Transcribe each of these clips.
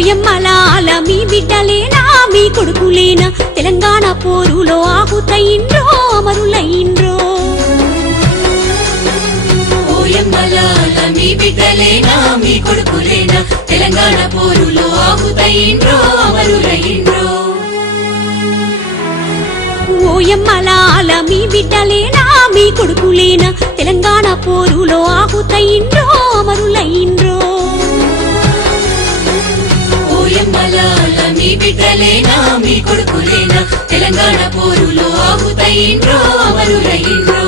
ఓయమ్మలాల మీ బిడ్డలేనా మీ కొడుకులేనా తెలంగాణ పోరులో ఆహుతయిండ్రో అమరులయిండ్రో ఓయమ్మలాల మీ బిడ్డలేనా మీ కొడుకులేనా తెలంగాణ పోరులో ఆహుతయిండ్రో అమరులయిండ్రో ఓయమ్మలాల మీ బిడ్డలేనా మీ కొడుకులేనా తెలంగాణ పోరులో ఆహుతయిండ్రో అమరులయిండ్రో ఓయమ్మలాల మీ బిడ్డలేనా మీ కొడుకులేనా తెలంగాణ పోరులో ఆహుతయిండ్రో అమరులయిండ్రో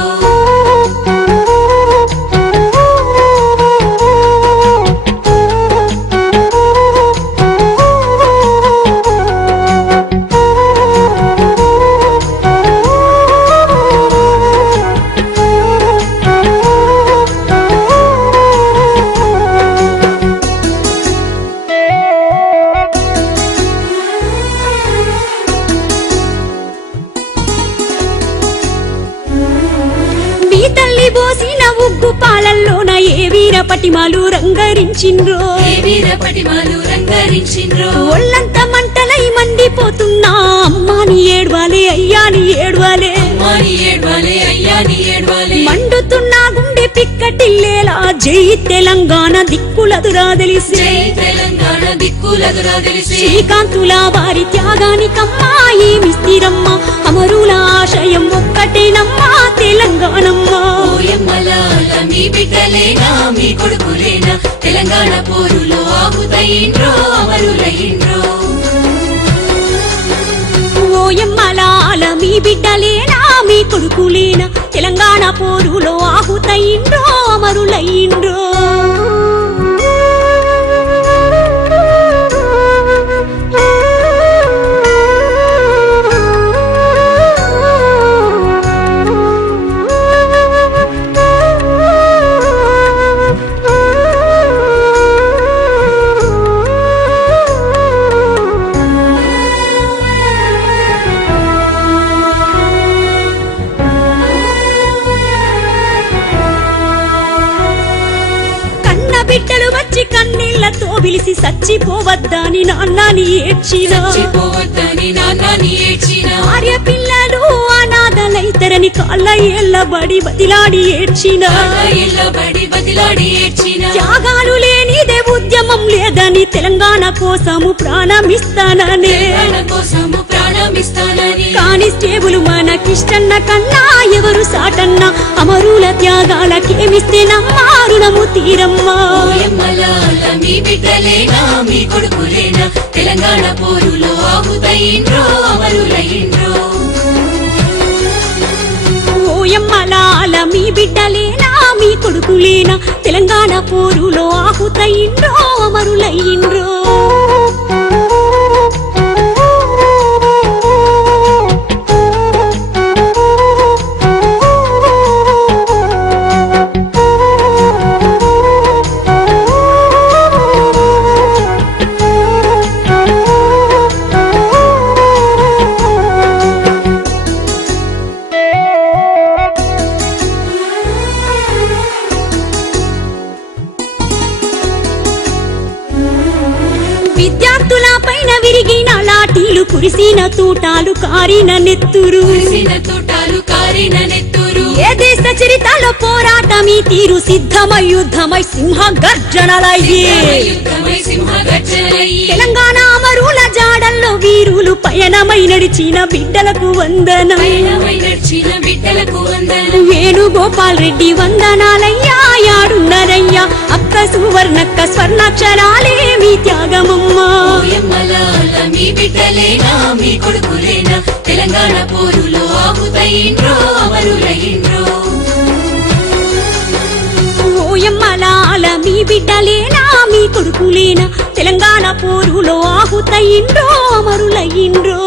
పోసిన ఉగ్గు పాలల్లోన ఏ వీర పటిమాలు రంగరించిండ్రో ఒళ్ళంత మంటలై మండిపోతున్నా అమ్మాని ఏడ్వాలే అయ్యాని ఏడ్వాలే మండుతున్నా గుండె పిక్కటిల్లేలా జై తెలంగాణ దిక్కులదురా తెలిసి శ్రీకాంతుల వారి త్యాగానికమ్మా ఏమి స్థిరమ్మ అమరుల ఆశయం ఒక్కటేనమ్మా తెలంగాణమ్మా ఓయమ్మలాల మీ బిడ్డలేనా మీ కొడుకులేనా తెలంగాణ పోరులో ఆహుతయిండ్రో అమరులయిండ్రో ఓయమ్మలాల మీ బిడ్డలేనా మీ కొడుకులేనా తెలంగాణ పోరులో ఆహుతయిండ్రో అమరులయిండ్రో బిడ్డలు వచ్చి కన్నీళ్లతో పిలిసి సచ్చిపోవద్దని నాన్నని ఏడ్చినా భార్య పిల్లలు అనాథలైతరని కాళ్ళ ఏళ్ళబడి బతిలాడి ఏడ్చినా త్యాగాలు లేనిదే ఉద్యమం లేదని తెలంగాణ కోసము ప్రాణమిస్తాననే కానిస్టేబుల్ మనకిష్టన్న కన్నా ఎవరు సాటన్నా అమరుల త్యాగాలకేమిస్తేనమ్మా రుణము తీరమ్మా ఓయమ్మలాల మీ బిడ్డలేనా మీ కొడుకులేనా తెలంగాణ పోరులో ఆహుతయిండ్రో అమరులయిండ్రో ఓయమ్మలాల మీ బిడ్డలేనా మీ కొడుకులేనా తెలంగాణ పోరులో ఆహుతయిండ్రో అమరులయిండ్రో విద్యార్థుల పైన విరిగిన లాఠీలు కురిసిన తూటాలు కారిన నెత్తురు ఏ దేశ చరిత్రలో పోరాటమీ తీరు సిద్ధమై యుద్ధమై సింహ గర్జనలయ్యే తెలంగాణ అమరుల జాడల్లో వీరులు పయనమై నడిచిన బిడ్డలకు వందనం వేణుగోపాల్ రెడ్డి వందనాలయ్యా యాడున్నరయ్యా అక్క సువర్ణక్క స్వర్ణాక్షరాలే మీ త్యాగమమ్మా ఓయమ్మలాల మీ బిడ్డలేనా మీ కొడుకులేనా తెలంగాణ పోరులో ఆహుతయిండ్రో అమరులయిండ్రో ఓయమ్మలాల మీ బిడ్డలేనా మీ కొడుకులేనా తెలంగాణ పోరులో ఆహుతయిండ్రో అమరులయిండ్రో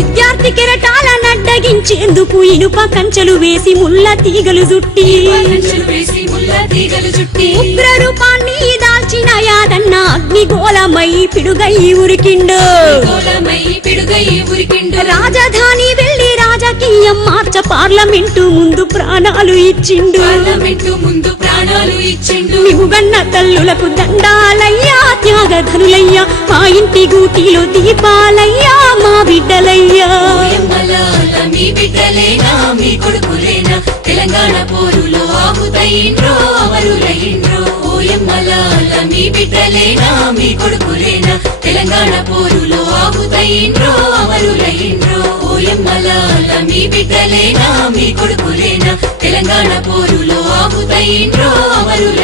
విద్యార్థి కెరటాల నడ్డగించేందుకు ఇనుప కంచెలు వేసి ముళ్ళ తీగలు చుట్టి కంచెలు వేసి ముళ్ళ తీగలు చుట్టి ఉగ్ర రూపాన్ని దాల్చిన యాదన్న అగ్నిగోళమై పిడుగై ఉరికిండు గోళమై పిడుగై ఉరికిండు రాజధాని వెళ్లి రాజకీయం మార్చ పార్లమెంటు ముందు ప్రాణాలు ఇచ్చిండు పార్లమెంటు ముందు ప్రాణాలు ఇచ్చిండు మివుగన్న తల్లులకు దండాలయ్యా త్యాగధనులయ్యా మా ఇంటి గూటిలో దీపాలయ్యా మా బిడ్డలయ్యా ఓయమ్మలాల మీ బిడ్డలేనా మీ కొడుకులేనా తెలంగాణ పోరులో ఆహుతయిండ్రో అమరులయిండ్రో ఓయమ్మలాల మీ బిడ్డలేనా మీ కొడుకులేనా తెలంగాణ పోరులో ఆహుతయిండ్రో అమరులయిండ్రో ఓయమ్మలాల మీ బిడ్డలేనా మీ కొడుకులేనా తెలంగాణ పోరులో ఆహుతయిండ్రో అమరులయిండ్రో